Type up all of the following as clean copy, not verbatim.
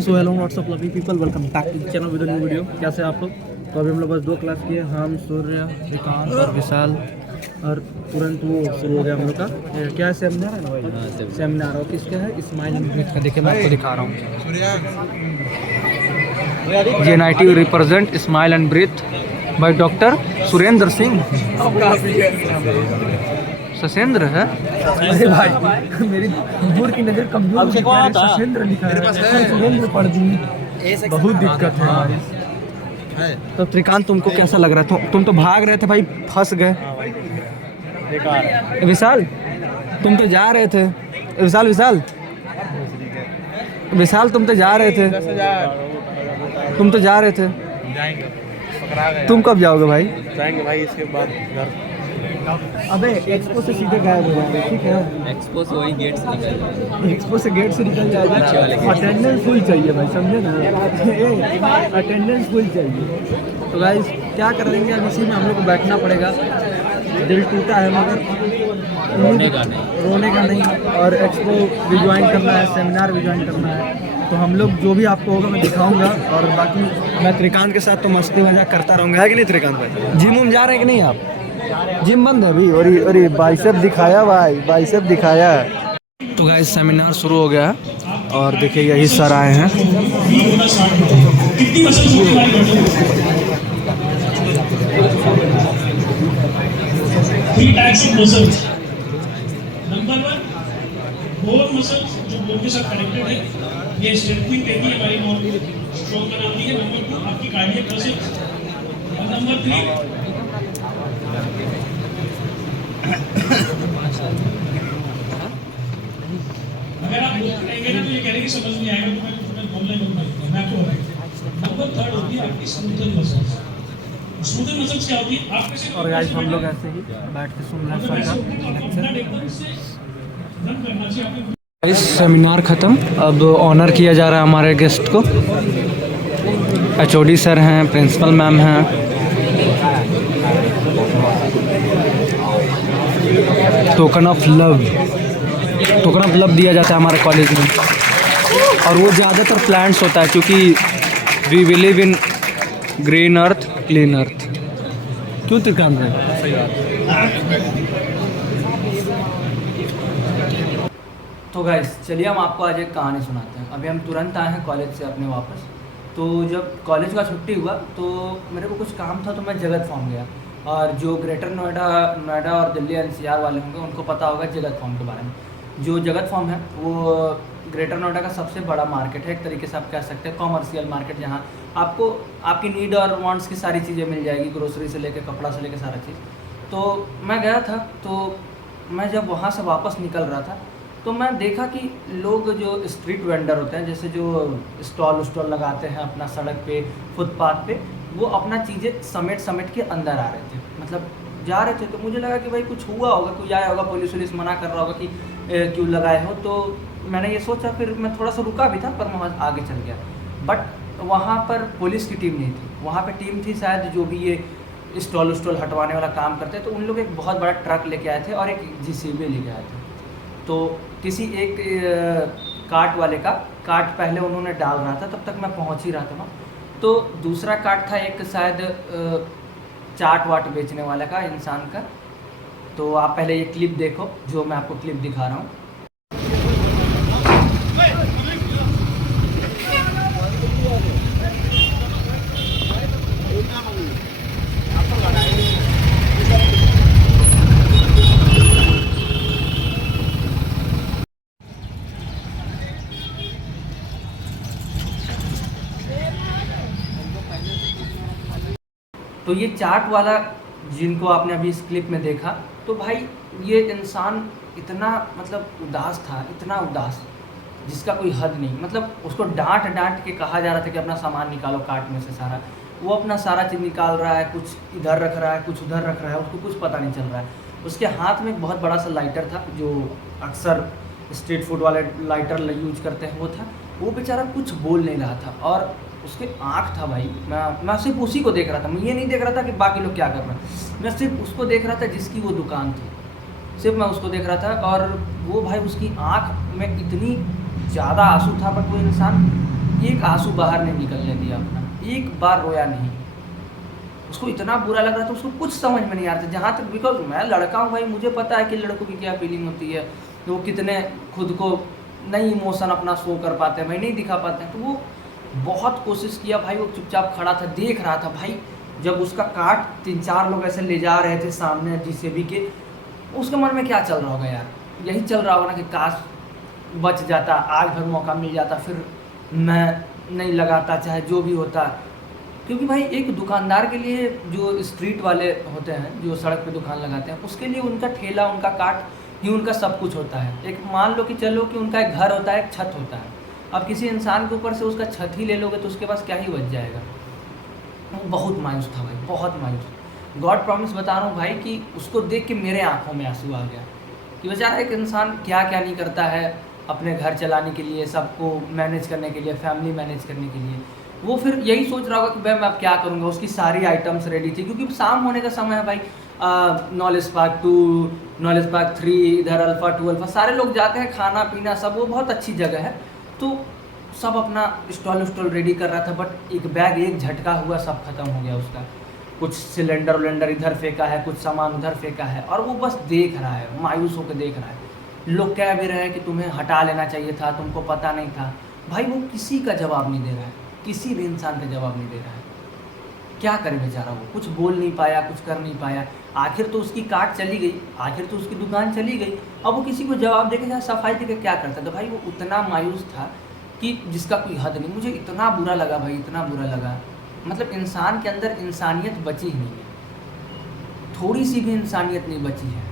So hello what's up lovely people, welcome back to channel with new video. कैसे आप लोग? तो अभी हम लोग बस 2 क्लास किए, हम सूर्य, श्रीकांत और विशाल, और तुरंत वो शुरू हो गया हम लोग का क्या सेमिनार है ना भाई? सेमिनार। और किसका है? स्माइल एंड ब्रीथ का। देखिए मैं आपको दिखा रहा हूँ। JNIT represent smile and breathe by doctor Surendra Singh. ससेंद्र है? अरे भाई मेरी दूर की नजर कमजोर है, ससेंद्र लिखा है, सुरेंद्र पढ़ दी। बहुत दिक्कत है भाई। तो त्रिकांत तुमको कैसा लग रहा है? तुम तो भाग रहे थे भाई, फंस गए। विशाल तुम तो जा रहे थे। विशाल विशाल विशाल तुम तो जा रहे थे। तुम तो जा रहे थे। तुम कब जाओगे भाई? जाएंगे भाई इसके बाद घर। अबे एक्सपो से सीधे गायब हो जाएंगे, ठीक है? एक्सपो से वही गेट से निकल जाएंगे। एक्सपो से गेट से निकल जाएगा। अटेंडेंस फुल चाहिए भाई, समझे ना? अटेंडेंस फुल चाहिए। तो गाइस क्या करेंगे, अब इसी में हम लोग को बैठना पड़ेगा। दिल टूटा है मगर रोने का नहीं। और एक्सपो भी ज्वाइन करना है, सेमिनार भी ज्वाइन करना है। तो हम लोग जो भी आपको होगा मैं दिखाऊंगा। और बाकी मैं त्रिकांत के साथ तो मस्ती मजाक करता रहूँगा, है कि नहीं त्रिकांत भाई? जिम उम जा रहे हैं कि नहीं आप? जिम बंद है अभी? और बाइसेप दिखाया भाई, बाइसेप दिखाया। तो गाइस सेमिनार शुरू हो गया और देखिए यही सर आए हैं। नंबर 1 बोन मसल्स जो बोन के साथ कनेक्टेड है, ये स्ट्रेंथनिंग देती है, हमारी बोन स्ट्रॉन्ग बनाती है। नंबर 2 आपकी कार्डियक मसल्स। और नंबर 3 अगर आप बोल करेंगे ना तो ये कहने की समझ नहीं आएगा, तो मैं बोलना ही बोलूंगा। मैं आपको बताऊंगा। नंबर 3 होती है आपकी स्मूथन मसल्स। स्मूथन मसल्स क्या होती है? आप कैसे? और गाइस हम लोग ऐसे ही बैठ के सुन रहे हैं सर का लेक्चर। इस सेमिनार ख़त्म। अब ऑनर किया जा रहा है हमारे गेस्ट को। HOD सर हैं, प्रिंसिपल मैम हैं। टोकन ऑफ लव दिया जाता है हमारे कॉलेज में। और वो ज़्यादातर प्लांट्स होता है, क्योंकि we believe in green earth clean earth. क्यों त्रिकांत भाई? सही बात। तो गाइस चलिए हम आपको आज एक कहानी सुनाते हैं। अभी हम तुरंत आए हैं कॉलेज से अपने वापस। तो जब कॉलेज का छुट्टी हुआ तो मेरे को कुछ काम था, तो मैं जगत फॉर्म गया। और जो ग्रेटर नोएडा और दिल्ली NCR वाले होंगे उनको पता होगा जगत फॉर्म के बारे में। जो जगत फॉर्म है वो ग्रेटर नोएडा का सबसे बड़ा मार्केट है, एक तरीके से आप कह सकते हैं कॉमर्शियल मार्केट, जहाँ आपको आपकी नीड और वांट्स की सारी चीज़ें मिल जाएगी, ग्रोसरी से लेकर कपड़ा से लेकर सारा चीज़। तो मैं गया था, तो मैं जब वहाँ से वापस निकल रहा था तो मैं देखा कि लोग जो स्ट्रीट वेंडर होते हैं, जैसे जो स्टॉल लगाते हैं अपना सड़क पे, फुटपाथ पे, वो अपना चीज़ें समेट के अंदर आ रहे थे, मतलब जा रहे थे। तो मुझे लगा कि भाई कुछ हुआ होगा, कोई आया होगा, पुलिस मना कर रहा होगा कि क्यों लगाए हो। तो मैंने ये सोचा, फिर मैं थोड़ा सा रुका भी था पर मैं आगे चल गया। बट वहाँ पर पुलिस की टीम नहीं थी, वहाँ पर टीम थी शायद जो भी ये स्टॉल हटवाने वाला काम करते हैं। तो उन लोग एक बहुत बड़ा ट्रक लेके आए थे और एक JCB लेके आए थे। तो किसी एक कार्ट वाले का कार्ट पहले उन्होंने डाल रहा था, तब तक मैं पहुंच ही रहा था वहाँ। तो दूसरा कार्ट था एक शायद चाट वाट बेचने वाला का, इंसान का। तो आप पहले ये क्लिप देखो, जो मैं आपको क्लिप दिखा रहा हूँ। तो ये चाट वाला जिनको आपने अभी इस क्लिप में देखा, तो भाई ये इंसान इतना मतलब उदास था, इतना उदास जिसका कोई हद नहीं। मतलब उसको डांट के कहा जा रहा था कि अपना सामान निकालो कार्ट में से सारा। वो अपना सारा चीज़ निकाल रहा है, कुछ इधर रख रहा है, कुछ उधर रख रहा है, उसको कुछ पता नहीं चल रहा है। उसके हाथ में एक बहुत बड़ा सा लाइटर था, जो अक्सर स्ट्रीट फूड वाले लाइटर यूज करते हैं, वो था। वो बेचारा कुछ बोल नहीं रहा था और उसके आँख था भाई। मैं सिर्फ उसी को देख रहा था, मैं ये नहीं देख रहा था कि बाकी लोग क्या कर रहे हैं। मैं सिर्फ उसको देख रहा था जिसकी वो दुकान थी, सिर्फ मैं उसको देख रहा था। और वो भाई उसकी आँख में इतनी ज़्यादा आंसू था, पर वो इंसान एक आंसू बाहर नहीं निकलने दिया अपना, एक बार रोया नहीं। उसको इतना बुरा लग रहा था, उसको कुछ समझ में नहीं आ रहा था। जहाँ तक बिकॉज मैं लड़का हूँ भाई, मुझे पता है कि लड़कों की क्या फीलिंग होती है, तो वो कितने खुद को नहीं इमोशन अपना शो कर पाते हैं भाई, नहीं दिखा पाते हैं। तो वो बहुत कोशिश किया भाई, वो चुपचाप खड़ा था, देख रहा था भाई। जब उसका काट 3-4 लोग ऐसे ले जा रहे थे सामने JCB के, उसके मन में क्या चल रहा होगा यार? यही चल रहा होगा ना कि काश बच जाता, आज भर मौका मिल जाता, फिर मैं नहीं लगाता, चाहे जो भी होता। क्योंकि भाई एक दुकानदार के लिए, जो स्ट्रीट वाले होते हैं, जो सड़क पे दुकान लगाते हैं, उसके लिए उनका ठेला, उनका काट ही उनका सब कुछ होता है। एक मान लो कि चलो कि उनका एक घर होता है, एक छत होता है। अब किसी इंसान के ऊपर से उसका छत ही ले लोगे तो उसके पास क्या ही बच जाएगा? वो बहुत मायूस था भाई, बहुत मायूस। गॉड प्रॉमिस बता रहा हूँ भाई कि उसको देख के मेरे आंखों में आंसू आ गया कि बेचारा एक इंसान क्या क्या नहीं करता है अपने घर चलाने के लिए, सबको मैनेज करने के लिए, फैमिली मैनेज करने के लिए। वो फिर यही सोच रहा होगा कि भाई मैं अब क्या करूँगा। उसकी सारी आइटम्स रेडी थी, क्योंकि शाम होने का समय है भाई। नॉलेज पार्क 2, नॉलेज पार्क 3, इधर अल्फ़ा 2 अल्फ़ा, सारे लोग जाते हैं, खाना पीना सब, वो बहुत अच्छी जगह है। तो सब अपना स्टॉल रेडी कर रहा था, बट एक बैग एक झटका हुआ, सब खत्म हो गया उसका। कुछ सिलेंडर विलेंडर इधर फेंका है, कुछ सामान उधर फेंका है, और वो बस देख रहा है, मायूस होकर देख रहा है। लोग कह भी रहे हैं कि तुम्हें हटा लेना चाहिए था, तुमको पता नहीं था। भाई वो किसी का जवाब नहीं दे रहा है, किसी भी इंसान का जवाब नहीं दे रहा है। क्या करे बेचारा, वो कुछ बोल नहीं पाया, कुछ कर नहीं पाया। आखिर तो उसकी काट चली गई, आखिर तो उसकी दुकान चली गई। अब वो किसी को जवाब देके या सफाई देके क्या करता? तो भाई वो उतना मायूस था कि जिसका कोई हद नहीं। मुझे इतना बुरा लगा भाई, इतना बुरा लगा। मतलब इंसान के अंदर इंसानियत बची ही नहीं है, थोड़ी सी भी इंसानियत नहीं बची है।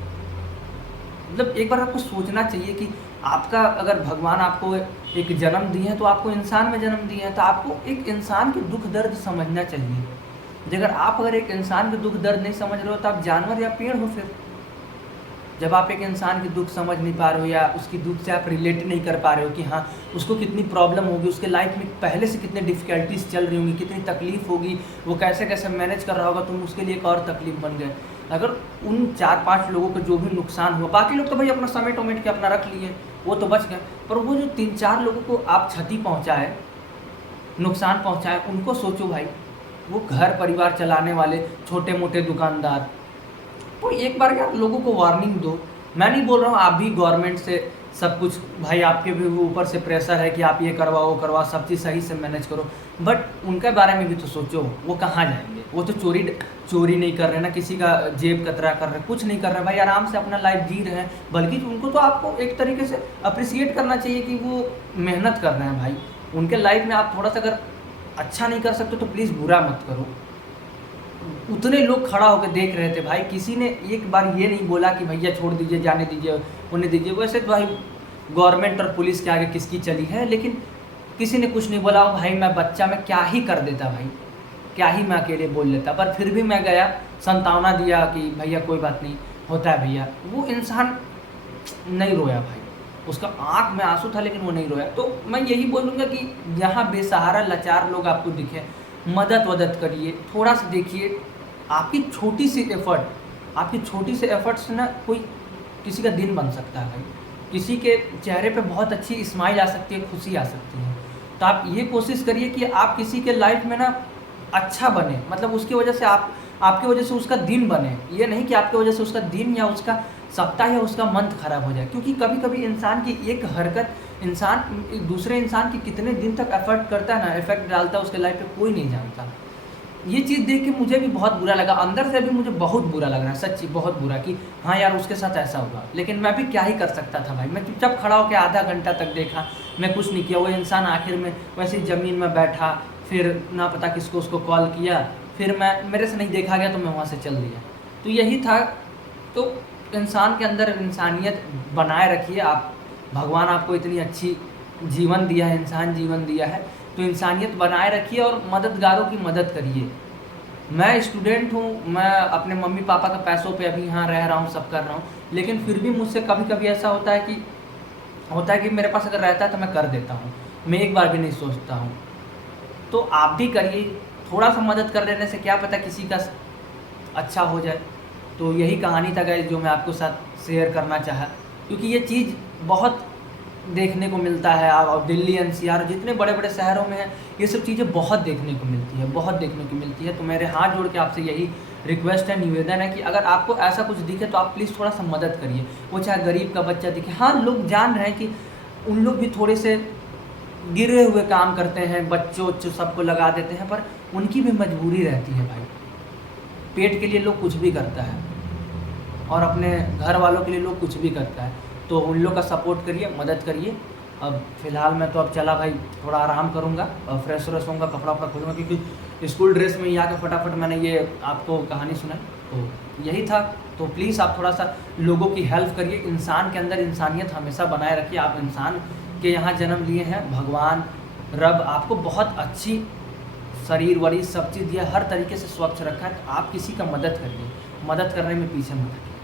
मतलब एक बार आपको सोचना चाहिए कि आपका, अगर भगवान आपको एक जन्म दिए हैं तो आपको इंसान में जन्म दिए हैं, तो आपको एक इंसान के दुख दर्द समझना चाहिए। अगर एक इंसान के दुख दर्द नहीं समझ रहे हो तो आप जानवर या पेड़ हो। फिर जब आप एक इंसान के दुख समझ नहीं पा रहे हो, या उसकी दुख से आप रिलेट नहीं कर पा रहे हो कि हाँ उसको कितनी प्रॉब्लम होगी, उसके लाइफ में पहले से कितने डिफ़िकल्टीज चल रही होंगी, कितनी तकलीफ़ होगी, वो कैसे कैसे मैनेज कर रहा होगा, तुम उसके लिए एक और तकलीफ बन गए। अगर उन 4-5 लोगों को जो भी नुकसान हुआ, बाकी लोग तो भाई अपना समेट उमेट के अपना रख लिए, वो तो बच गए, पर वो जो 3-4 लोगों को आप क्षति पहुँचाए, नुकसान पहुँचाए, उनको सोचो भाई। वो घर परिवार चलाने वाले छोटे मोटे दुकानदार, तो एक बार यार लोगों को वार्निंग दो। मैं नहीं बोल रहा हूँ आप भी गवर्नमेंट से सब कुछ, भाई आपके भी ऊपर से प्रेशर है कि आप ये करवाओ वो करवाओ, सब चीज़ सही से मैनेज करो, बट उनके बारे में भी तो सोचो। वो कहाँ जाएंगे? वो तो चोरी नहीं कर रहे ना, किसी का जेब कतरा कर रहे, कुछ नहीं कर रहे भाई, आराम से अपना लाइफ जी रहे हैं। बल्कि उनको तो आपको एक तरीके से अप्रिसिएट करना चाहिए कि वो मेहनत कर रहे हैं भाई। उनके लाइफ में आप थोड़ा सा अगर अच्छा नहीं कर सकते तो प्लीज़ बुरा मत करो। उतने लोग खड़ा होकर देख रहे थे भाई, किसी ने एक बार ये नहीं बोला कि भैया छोड़ दीजिए, जाने दीजिए, उन्हें दीजिए। वैसे तो भाई गवर्नमेंट और पुलिस के आगे किसकी चली है, लेकिन किसी ने कुछ नहीं बोला। भाई मैं बच्चा में क्या ही कर देता भाई, क्या ही मैं अकेले बोल लेता, पर फिर भी मैं गया, सांत्वना दिया कि भैया कोई बात नहीं, होता है भैया। वो इंसान नहीं रोया भाई, उसका आँख में आंसू था लेकिन वो नहीं रोया। तो मैं यही बोलूँगा कि जहाँ बेसहारा लाचार लोग आपको दिखे, मदद करिए, थोड़ा सा देखिए। आपकी छोटी सी एफर्ट से ना कोई किसी का दिन बन सकता है भाई। किसी के चेहरे पे बहुत अच्छी स्माइल आ सकती है, खुशी आ सकती है। तो आप ये कोशिश करिए कि आप किसी के लाइफ में ना अच्छा बने, मतलब उसकी वजह से आपकी वजह से उसका दिन बने। ये नहीं कि आपकी वजह से उसका दिन या उसका सप्ताह या उसका मंथ खराब हो जाए। क्योंकि कभी कभी इंसान की एक हरकत दूसरे इंसान की कितने दिन तक एफर्ट करता है ना, इफेक्ट डालता है उसके लाइफ पे, कोई नहीं जानता। ये चीज़ देख के मुझे भी बहुत बुरा लगा, अंदर से भी मुझे बहुत बुरा लग रहा है, सच्ची बहुत बुरा, कि हाँ यार उसके साथ ऐसा हुआ। लेकिन मैं भी क्या ही कर सकता था भाई। मैं चुपचाप खड़ा होकर आधा घंटा तक देखा, मैं कुछ नहीं किया। वो इंसान आखिर में वैसे ही ज़मीन में बैठा, फिर ना पता किसको उसको कॉल किया, फिर मेरे से नहीं देखा गया तो मैं वहाँ से चल दिया। तो यही था। तो इंसान के अंदर इंसानियत बनाए रखिए आप। भगवान आपको इतनी अच्छी जीवन दिया है, इंसान जीवन दिया है, तो इंसानियत बनाए रखिए और मददगारों की मदद करिए। मैं स्टूडेंट हूँ, मैं अपने मम्मी पापा के पैसों पे अभी यहाँ रह रहा हूँ, सब कर रहा हूँ, लेकिन फिर भी मुझसे कभी कभी ऐसा होता है कि मेरे पास अगर रहता है तो मैं कर देता हूँ, मैं एक बार भी नहीं सोचता हूँ। तो आप भी करिए, थोड़ा सा मदद कर देने से क्या पता किसी का अच्छा हो जाए। तो यही कहानी था गाइस जो मैं आपको साथ शेयर करना चाहा, क्योंकि ये चीज़ बहुत देखने को मिलता है। आप दिल्ली एनसीआर जितने बड़े बड़े शहरों में है ये सब चीज़ें बहुत देखने को मिलती है, बहुत देखने को मिलती है। तो मेरे हाथ जोड़ के आपसे यही रिक्वेस्ट है, निवेदन है कि अगर आपको ऐसा कुछ दिखे तो आप प्लीज़ थोड़ा सा मदद करिए। वो चाहे गरीब का बच्चा दिखे, हाँ लोग जान रहे हैं कि उन लोग भी थोड़े से गिरे हुए काम करते हैं, बच्चों उच्चों सबको लगा देते हैं, पर उनकी भी मजबूरी रहती है भाई। पेट के लिए लोग कुछ भी करता है और अपने घर वालों के लिए लोग कुछ भी करता है। तो उन लोग का सपोर्ट करिए, मदद करिए। अब फ़िलहाल मैं तो अब चला भाई, थोड़ा आराम करूँगा, फ्रेश व्रेश होऊंगा, कपड़ा वपड़ा खोलूँगा, क्योंकि स्कूल ड्रेस में ही आके फटाफट मैंने ये आपको कहानी सुनाई, तो यही था। तो प्लीज़ आप थोड़ा सा लोगों की हेल्प करिए, इंसान के अंदर इंसानियत हमेशा बनाए रखिए। आप इंसान के यहाँ जन्म लिए हैं, भगवान रब आपको बहुत अच्छी शरीर वरीर सब चीज़ दिया, हर तरीके से स्वच्छ रखा है। तो आप किसी का मदद करिए, मदद करने में पीछे मत हटिए।